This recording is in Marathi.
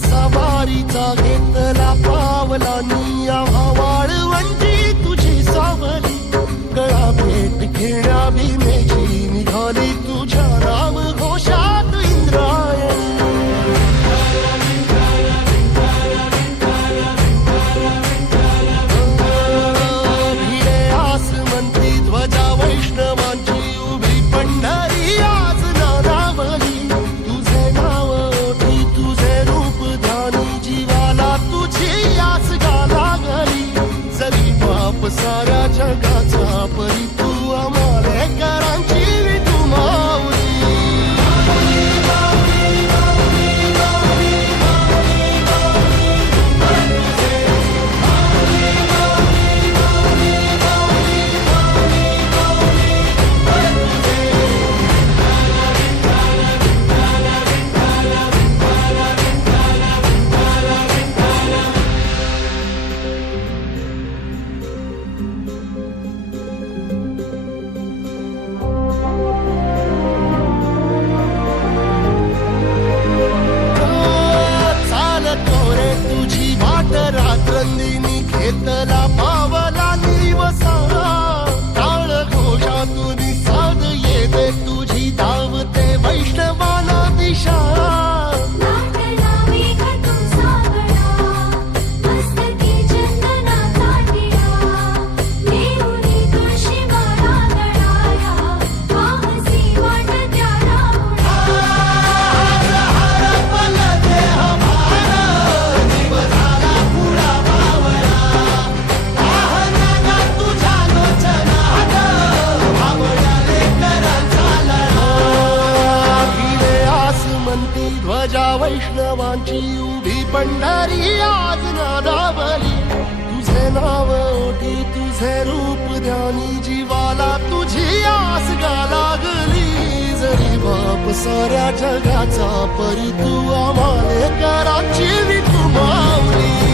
सवारीचा घेतला पावला निया वाळवंटी तुझी सावली गळा भेट घेण्या भीमेची निघाली तुझ्या राम घोषात इंद्रायणी भिडे आसमंती ध्वजा वैष्णवांची उभी पंढरी आज नारावली तुझे नाव ओठी तुझे रूप ध्यानी जीवाला तुझी आस गाला गली जरी बाप साऱ्या जगाचा परी तू आमालेकरांची तू माऊली रात्रंदिनी घेतला पावला निवसा टाळ घोषातून साध येते तुझी धावते वैष्णवाला दिशा ध्वजा वैष्णवांची उभी पंढरी आज नादावली तुझे नाव ओठी तुझे रूप ध्यानी जीवाला तुझी आस गा लागली जरी बाप साऱ्या जगाचा परी तू आमालेकरांची तू माऊली